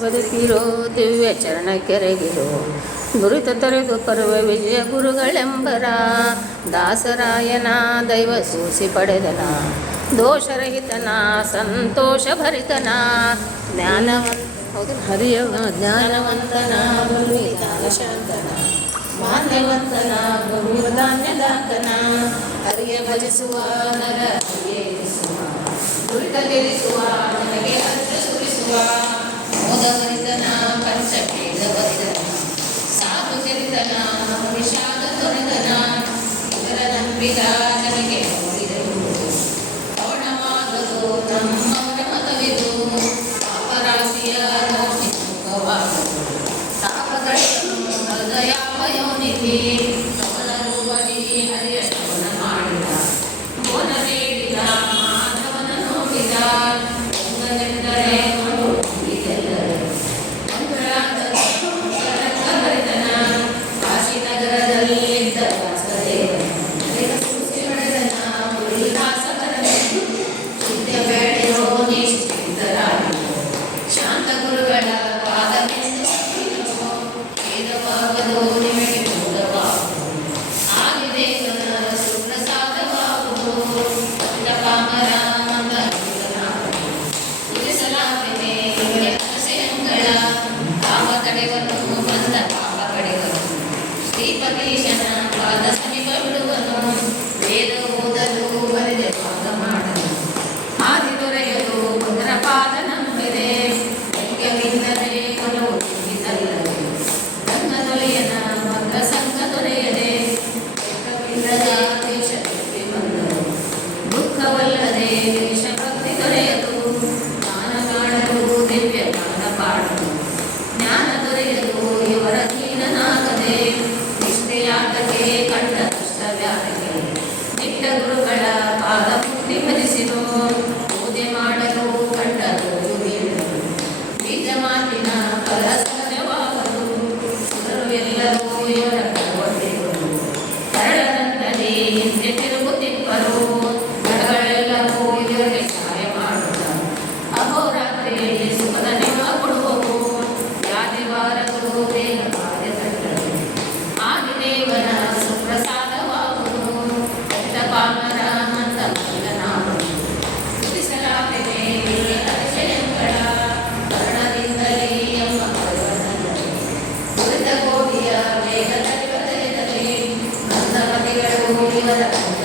ಬದುಕಿರೋ ದಿವ್ಯ ಚರಣ ಕೆರೆಗಿರೋ ಗುರುತ ತೊರೆದು ಪರ್ವ ವಿಜಯ ಗುರುಗಳೆಂಬರ ದಾಸರಾಯನ ದೈವ ಸೂಸಿ ಪಡೆದನ ದೋಷರಹಿತನ ಸಂತೋಷ ಭರಿತನ ಜ್ಞಾನವಂತ ಹೌದು ಹರಿಯವ ಜ್ಞಾನವಂತನ ಮಾನವಂತನ ಶಾಂತನ ಗುರುಧಾನ್ಯದಾತನ ಹರಿಯ ಭಜಿಸುವ ಗುರುತ ಹರಿಯ ಗೆಲ್ಲಿಸುವ ನನಗೆ ಅರ್ಥ ಸುರಿಸುವ ಮುದವರಿದನ ಕಂಚಕ್ಕೆ ಸಾಧು ತೆರಿದನ ವಿಷಾದ ತೊರೆದನ ಇವರ ನಂಬಿದ ಜನಗೆ ನೋಡಿದರು ಕೋಣವಾಗಲು ನಮ್ಮವರ ಮತವಿದು ಪಾಪರಾಶಿಯ ನೋವಿಸುಖವಾಗಲು ತಾಪದೃಷ್ಟನು ಹೃದಯ ಪಯೋನಿಧಿ Señora. gracias.